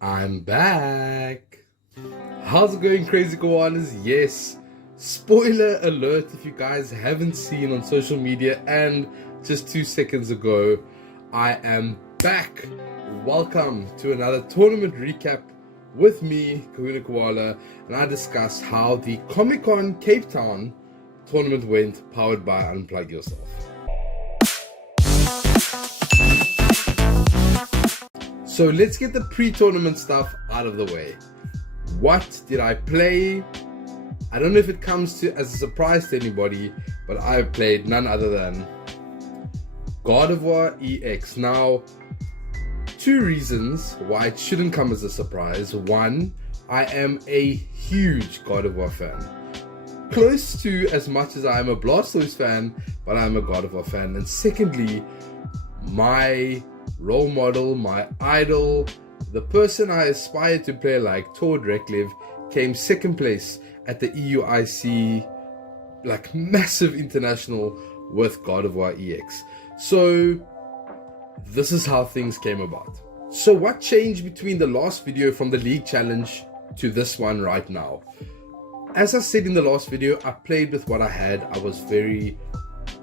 I'm back. How's it going, Krazy Koalas? Yes, spoiler alert if you guys haven't seen on social media, and just 2 seconds ago, I am back. Welcome to another tournament recap with me, Krazy Koala, and I discuss how the Comic Con Cape Town tournament went, powered by Unplug Yourself. So let's get the pre-tournament stuff out of the way. What did I play? I don't know if it comes to as a surprise to anybody, but I've played none other than God of War EX. Now, two reasons why it shouldn't come as a surprise. One, I am a huge God of War fan. Close to as much as I am a Blastoise fan, but I'm a God of War fan. And secondly, my role model, my idol, the person I aspired to play like, Tord Rekliv, came second place at the EUIC, like massive international, with God of War EX. So this is how things came about. So what changed between the last video from the League Challenge to this one right now? As I said in the last video, I played with what I had. I was very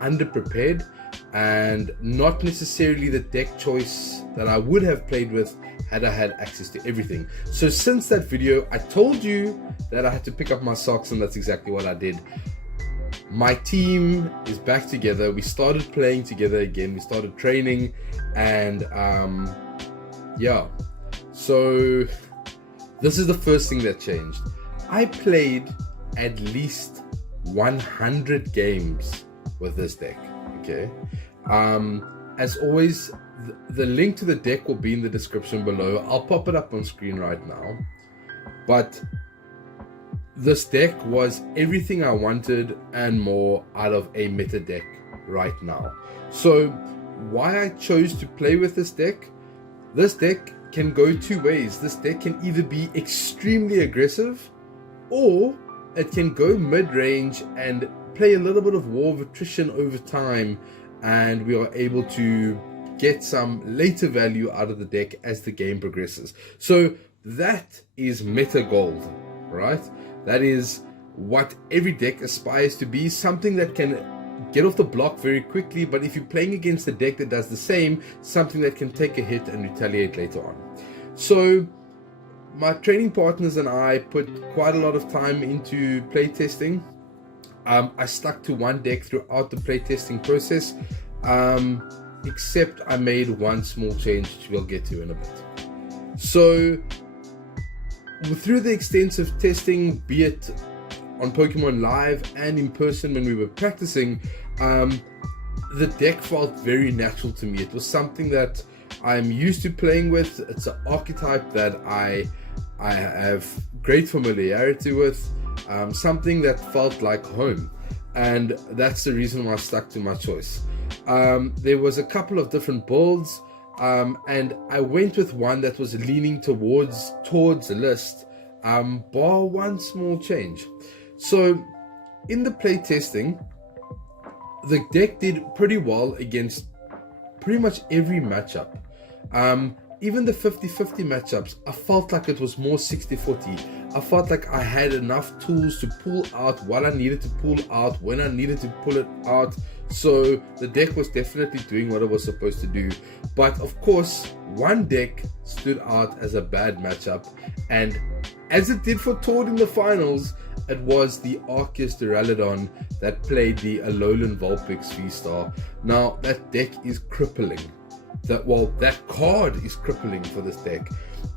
underprepared and not necessarily the deck choice that I would have played with had I had access to everything. So since that video, I told you that I had to pick up my socks, and that's exactly what I did. My team is back together. We started playing together again. We started training, and yeah. So this is the first thing that changed. I played at least 100 games with this deck. Okay. As always, the link to the deck will be in the description below. I'll pop it up on screen right now. But this deck was everything I wanted and more out of a meta deck right now. So why I chose to play with this deck can go two ways. This deck can either be extremely aggressive, or it can go mid-range and play a little bit of War of Attrition over time, and we are able to get some later value out of the deck as the game progresses. So that is meta gold, right? That is what every deck aspires to be, something that can get off the block very quickly, but if you're playing against a deck that does the same, something that can take a hit and retaliate later on. So my training partners and I put quite a lot of time into playtesting. I stuck to one deck throughout the playtesting process, except I made one small change, which we'll get to in a bit. So through the extensive testing, be it on Pokemon Live and in person when we were practicing, the deck felt very natural to me. It was something that I'm used to playing with. It's an archetype that I have great familiarity with, something that felt like home, and that's the reason why I stuck to my choice. There was a couple of different builds, and I went with one that was leaning towards the list, bar one small change. So in the play testing, the deck did pretty well against pretty much every matchup. Even the 50-50 matchups, I felt like it was more 60-40. I felt like I had enough tools to pull out what I needed to pull out when I needed to pull it out. So the deck was definitely doing what it was supposed to do. But of course, one deck stood out as a bad matchup, and as it did for Tord in the finals, it was the Arceus Duraludon that played the Alolan Vulpix V-Star. Now that deck is crippling. That card is crippling for this deck.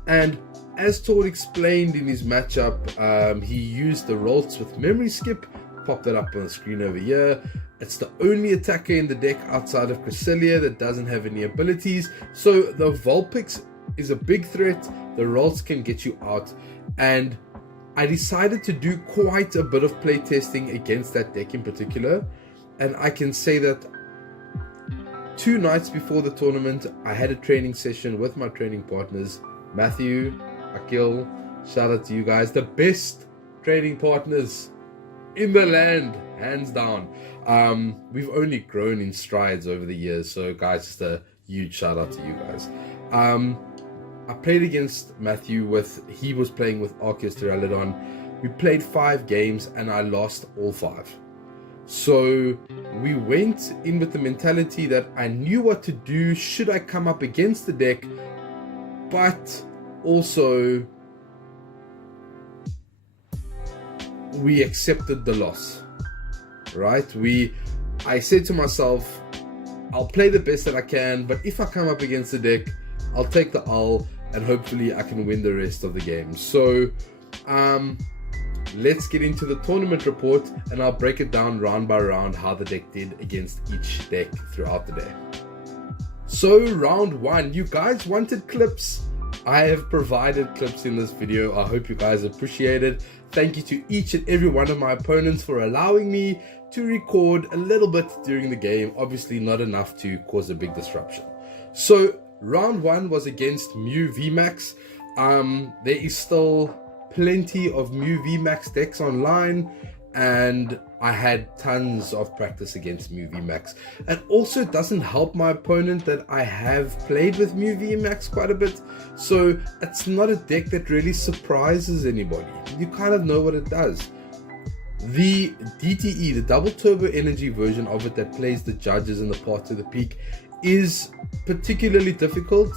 And as Tord explained in his matchup, he used the Ralts with Memory Skip. Pop that up on the screen over here. It's the only attacker in the deck outside of Cresselia that doesn't have any abilities. So the Vulpix is a big threat. The Ralts can get you out. And I decided to do quite a bit of playtesting against that deck in particular. And I can say that 2 nights before the tournament, I had a training session with my training partners, Matthew, Akil. Shout out to you guys, the best training partners in the land, hands down. We've only grown in strides over the years, so guys, just a huge shout out to you guys. I played against Matthew he was playing with Arceus Pteranodon. We played 5 games and I lost all 5. So we went in with the mentality that I knew what to do should I come up against the deck, but also we accepted the loss, right? I said to myself, I'll play the best that I can, but if I come up against the deck, I'll take the L and hopefully I can win the rest of the game. So let's get into the tournament report and I'll break it down round by round how the deck did against each deck throughout the day. So round 1, you guys wanted clips. I have provided clips in this video. I hope you guys appreciate it. Thank you to each and every one of my opponents for allowing me to record a little bit during the game. Obviously not enough to cause a big disruption. So round 1 was against Mew VMAX. There is still plenty of Mew VMAX decks online, and I had tons of practice against Mew VMAX. And also it doesn't help my opponent that I have played with Mew VMAX quite a bit, so it's not a deck that really surprises anybody. You kind of know what it does. The DTE, the double turbo energy version of it that plays the judges in the Path to the Peak, is particularly difficult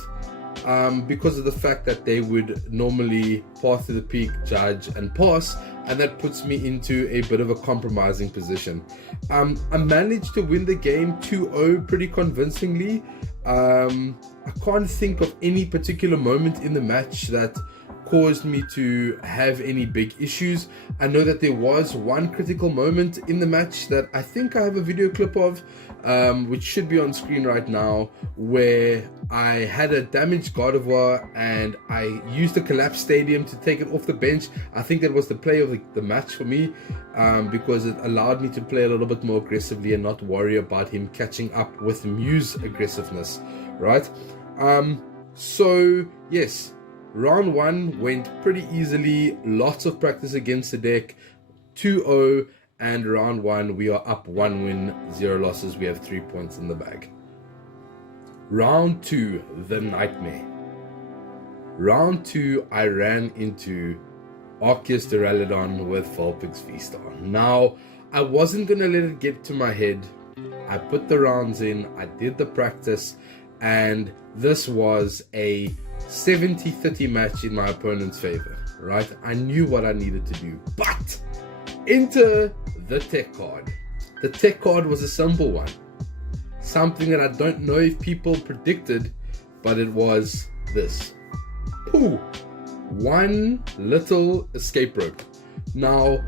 because of the fact that they would normally Path to the Peak, judge and pass, and that puts me into a bit of a compromising position. I managed to win the game 2-0 pretty convincingly. I can't think of any particular moment in the match that caused me to have any big issues. I know that there was one critical moment in the match that I think I have a video clip of, which should be on screen right now, where I had a damaged Gardevoir and I used the collapsed stadium to take it off the bench. I think that was the play of the match for me, because it allowed me to play a little bit more aggressively and not worry about him catching up with Mew's aggressiveness, right? So yes, round 1 went pretty easily, lots of practice against the deck, 2-0, and round 1 we are up 1 win, 0 losses, we have 3 points in the bag. Round 2, the nightmare. Round 2, I ran into Arceus Pteranodon with Vulpix V-Star. Now, I wasn't going to let it get to my head. I put the rounds in, I did the practice, and this was a 70-30 match in my opponent's favor, right? I knew what I needed to do, but enter the tech card. The tech card was a simple one, something that I don't know if people predicted, but it was this. Ooh, one little escape rope. Now,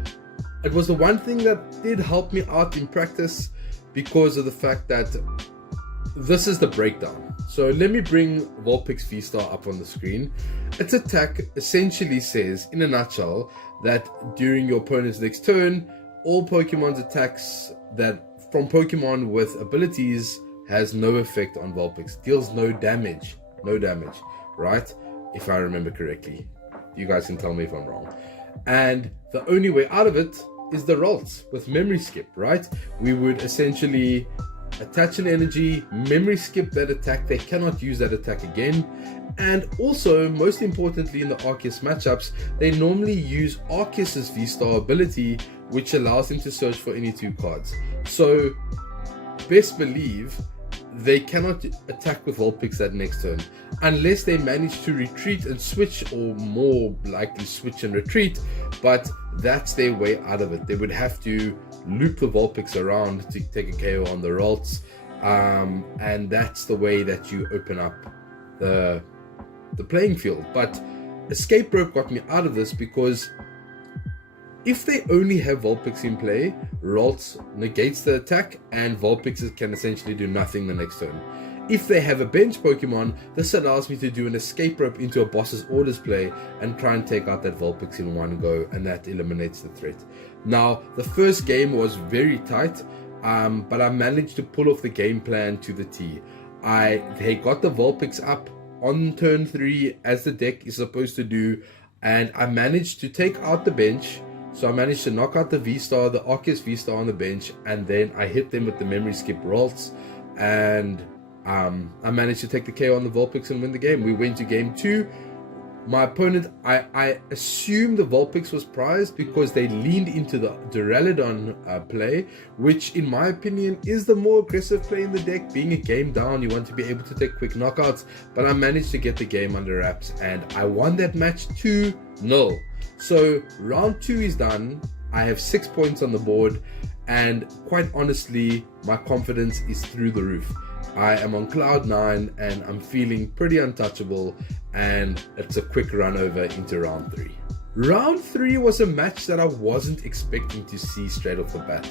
it was the one thing that did help me out in practice because of the fact that this is the breakdown. So let me bring Vulpix V-Star up on the screen. Its attack essentially says, in a nutshell, that during your opponent's next turn, all Pokemon's attacks that from Pokemon with abilities has no effect on Vulpix. Deals no damage, right? If I remember correctly. You guys can tell me if I'm wrong. And the only way out of it is the Ralts with memory skip, right? We would essentially attach an energy, memory skip that attack, they cannot use that attack again. And also, most importantly in the Arceus matchups, they normally use Arceus's V-Star ability, which allows them to search for any 2 cards. So, best believe they cannot attack with Vulpix that next turn, unless they manage to retreat and switch, or more likely switch and retreat, but that's their way out of it. They would have to loop the Vulpix around to take a KO on the Ralts, and that's the way that you open up the playing field. But Escape Rope got me out of this because if they only have Vulpix in play, Ralts negates the attack and Vulpix can essentially do nothing the next turn. If they have a bench Pokemon, this allows me to do an Escape Rope into a boss's orders play and try and take out that Vulpix in one go, and that eliminates the threat. Now, the first game was very tight, but I managed to pull off the game plan to the T. They got the Vulpix up on turn 3 as the deck is supposed to do, and I managed to take out the bench. So I managed to knock out the V-Star, the Arceus V-Star on the bench, and then I hit them with the memory skip Ralts, and I managed to take the KO on the Vulpix and win the game. We went to game 2. My opponent, I assume the Vulpix was prized because they leaned into the Duraludon play, which in my opinion is the more aggressive play in the deck. Being a game down, you want to be able to take quick knockouts, but I managed to get the game under wraps and I won that match 2-0. So round 2 is done. I have 6 points on the board, and quite honestly, my confidence is through the roof. I am on cloud 9 and I'm feeling pretty untouchable, and it's a quick run over into round 3. Round 3 was a match that I wasn't expecting to see straight off the bat.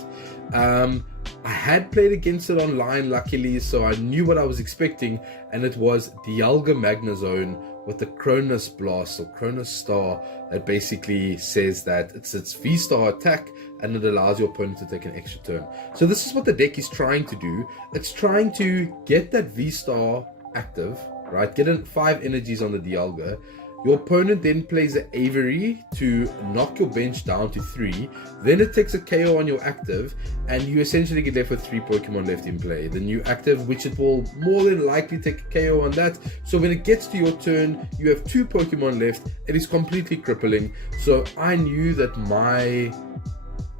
I had played against it online luckily, so I knew what I was expecting, and it was Dialga Magnezone with the Cronus Blast or Cronus Star that basically says that it's its V-Star attack and it allows your opponent to take an extra turn. So this is what the deck is trying to do. It's trying to get that V-Star active, right? Get in 5 energies on the Dialga. Your opponent then plays an Avery to knock your bench down to 3. Then it takes a KO on your active, and you essentially get left with 3 Pokemon left in play. The new active, which it will more than likely take a KO on that. So when it gets to your turn, you have 2 Pokemon left. It is completely crippling. So I knew that my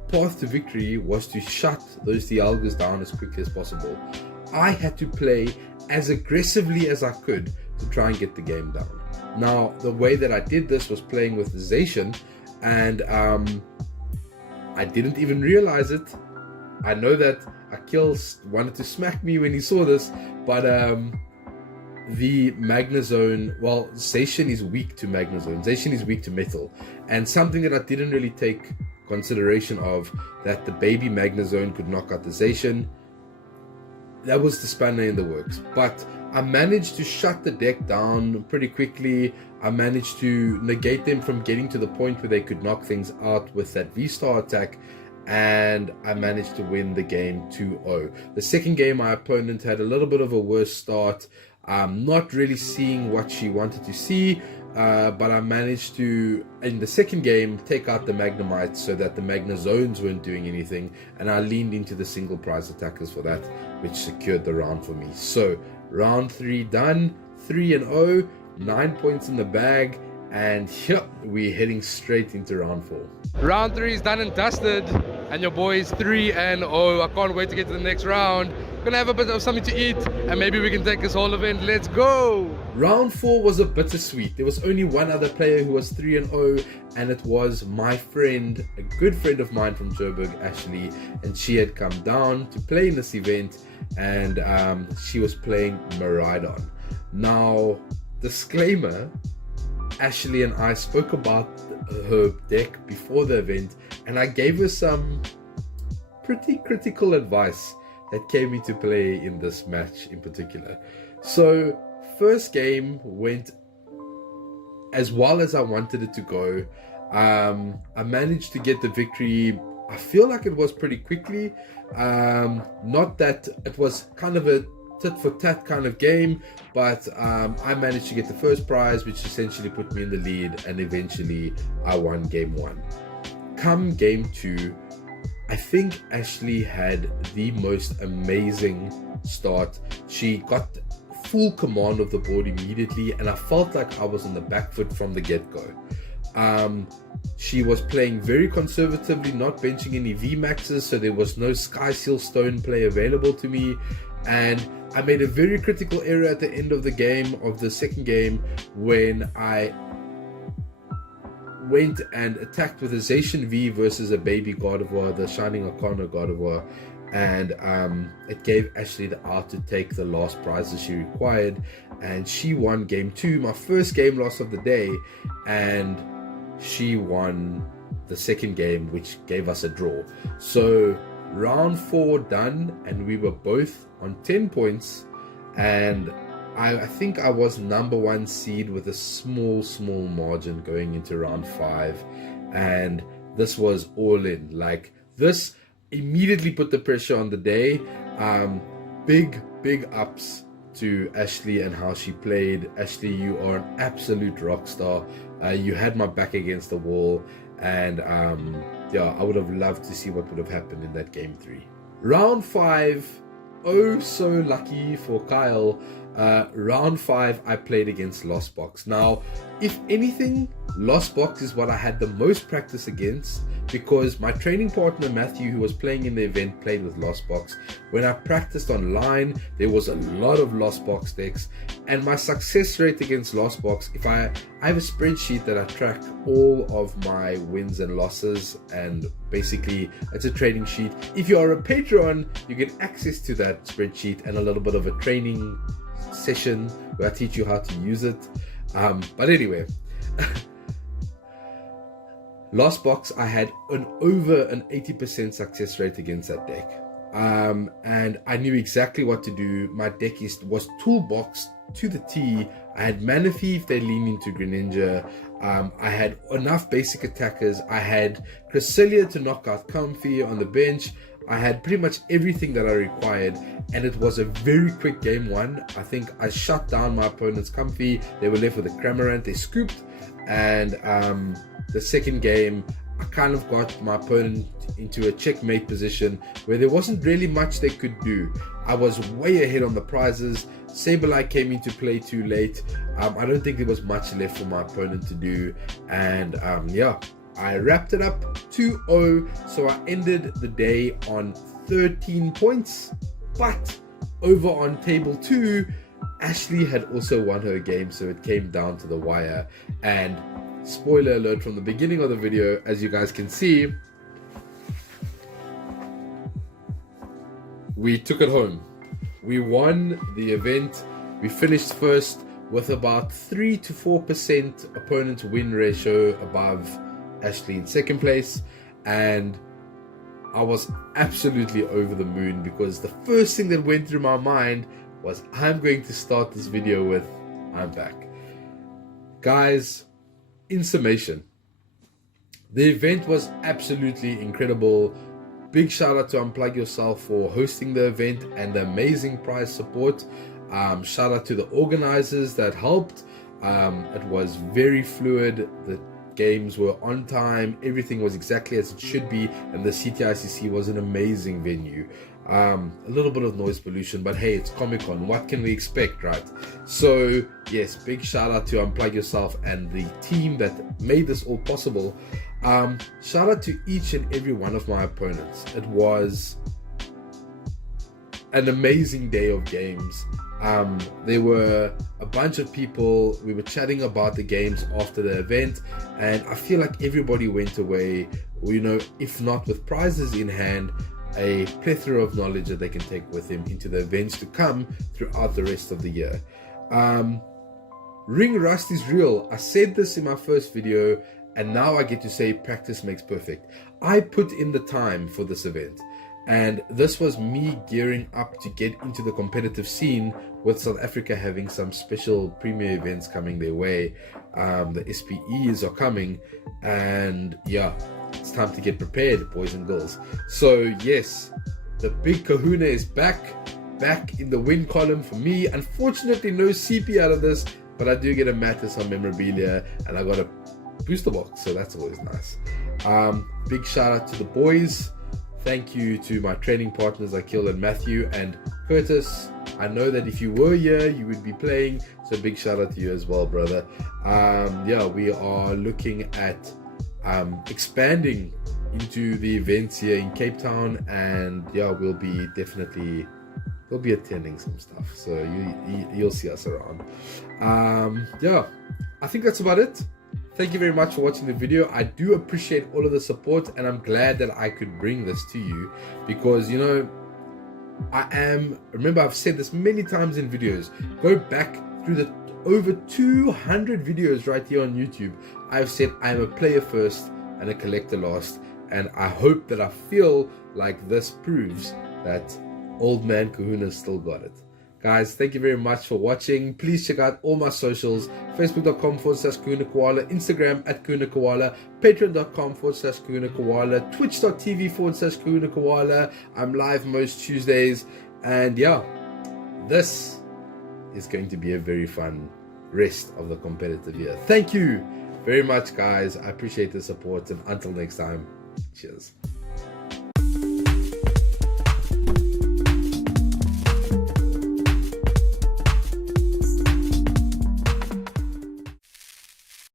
path to victory was to shut those Dialgas down as quickly as possible. I had to play as aggressively as I could to try and get the game down. Now, the way that I did this was playing with Zacian, and I didn't even realize it. I know that Akil wanted to smack me when he saw this, but the Magnezone, well, Zacian is weak to Magnezone. Zacian is weak to Metal, and something that I didn't really take consideration of, that the baby Magnezone could knock out the Zacian. That was the spanner in the works, but I managed to shut the deck down pretty quickly. I managed to negate them from getting to the point where they could knock things out with that V-Star attack, and I managed to win the game 2-0. The second game, my opponent had a little bit of a worse start, not really seeing what she wanted to see, but I managed to, in the second game, take out the Magnemites so that the Magnezones weren't doing anything, and I leaned into the single prize attackers for that, which secured the round for me. So round 3 done, 3-0, 9 points in the bag, and yep, we're heading straight into round 4. Round 3 is done and dusted, and your boys 3-0. I can't wait to get to the next round. Gonna have a bit of something to eat, and maybe we can take this whole event. Let's go! Round 4 was a bittersweet. There was only one other player who was 3-0, and it was my friend, a good friend of mine from Joburg, Ashley, and she had come down to play in this event, and she was playing Miraidon. Now, disclaimer, Ashley and I spoke about her deck before the event, and I gave her some pretty critical advice that came into play in this match in particular. So, first game went as well as I wanted it to go. I managed to get the victory. I feel like it was pretty quickly. Not that it was kind of a tit for tat kind of game, but I managed to get the first prize, which essentially put me in the lead, and eventually I won game 1. Come game 2, I think Ashley had the most amazing start. She got full command of the board immediately, and I felt like I was on the back foot from the get-go. She was playing very conservatively, not benching any VMAXs, so there was no Sky Seal Stone play available to me, and I made a very critical error at the end of the game, of the second game, when I went and attacked with a Zacian V versus a baby Gardevoir, the Shining Arcana Gardevoir, and it gave Ashley the out to take the last prizes she required, and she won game 2, my first game loss of the day, and she won the second game, which gave us a draw. So round 4 done, and we were both on 10 points, and I think I was number 1 seed with a small margin going into round 5, and this was all in. Like, this immediately put the pressure on the day. Big ups to Ashley and how she played. Ashley, you are an absolute rock star. You had my back against the wall, and yeah, I would have loved to see what would have happened in that game 3. Round 5, oh so lucky for Kyle, round 5 I played against Lost Box. Now, if anything, Lost Box is what I had the most practice against, because my training partner Matthew, who was playing in the event, played with Lost Box. When I practiced online, there was a lot of Lost Box decks, and my success rate against Lost Box, if I have a spreadsheet that I track all of my wins and losses, and basically it's a training sheet. If you are a Patreon, you get access to that spreadsheet and a little bit of a training session where I teach you how to use it. But anyway, Lost Box, I had over an 80% success rate against that deck. And I knew exactly what to do. My deck was toolbox to the T. I had Mana Thief, they lean into Greninja. I had enough basic attackers. I had Cresselia to knock out Comfy on the bench. I had pretty much everything that I required, and it was a very quick game one. I think I shut down my opponent's Comfy. They were left with a Cramorant. They scooped, and the second game, I kind of got my opponent into a checkmate position where there wasn't really much they could do. I was way ahead on the prizes. Sableye came into play too late. I don't think there was much left for my opponent to do, and yeah, I wrapped it up 2-0, so I ended the day on 13 points. But over on table 2, Ashley had also won her game, so it came down to the wire. And spoiler alert from the beginning of the video, as you guys can see, we took it home. We won the event. We finished first with about 3 to 4% opponent win ratio above Ashley in second place, and I was absolutely over the moon, because the first thing that went through my mind was, I'm going to start this video with, I'm back. Guys, in summation, the event was absolutely incredible. Big shout out to Unplug Yourself for hosting the event and the amazing prize support. Shout out to the organizers that helped. It was very fluid. The games were on time, everything was exactly as it should be, and the CTICC was an amazing venue. A little bit of noise pollution, but hey, it's Comic-Con, what can we expect, right? So yes, big shout out to Unplug Yourself and the team that made this all possible. Shout out to each and every one of my opponents. It was an amazing day of games. There were a bunch of people. We were chatting about the games after the event, and I feel like everybody went away, you know, if not with prizes in hand, a plethora of knowledge that they can take with them into the events to come throughout the rest of the year. Ring rust is real. I said this in my first video, and now I get to say practice makes perfect. I put in the time for this event, and this was me gearing up to get into the competitive scene, with South Africa having some special premier events coming their way. The SPEs are coming, and yeah, it's time to get prepared, boys and girls. So yes, the big kahuna is back in the win column for me. Unfortunately, no CP out of this, but I do get a Mattis on memorabilia, and I got a booster box, so that's always nice. Big shout out to the boys. Thank you to my training partners Akil and Matthew, and Curtis. I know that if you were here, you would be playing, so big shout out to you as well, brother. Yeah, we are looking at expanding into the events here in Cape Town, and yeah, we'll be attending some stuff, so you'll see us around. Yeah, I think that's about it. Thank you very much for watching the video. I do appreciate all of the support, and I'm glad that I could bring this to you, because, you know, remember, I've said this many times in videos. Go back through the over 200 videos right here on YouTube. I've said I'm a player first and a collector last, and I hope that I feel like this proves that old man Kahuna still got it. Guys, thank you very much for watching. Please check out all my socials: facebook.com/Kahuna Koala, Instagram @Kahuna Koala, patreon.com/Kahuna Koala, twitch.tv/Kahuna Koala. I'm live most Tuesdays, and yeah, this is going to be a very fun rest of the competitive year. Thank you very much, guys. I appreciate the support, and until next time, cheers.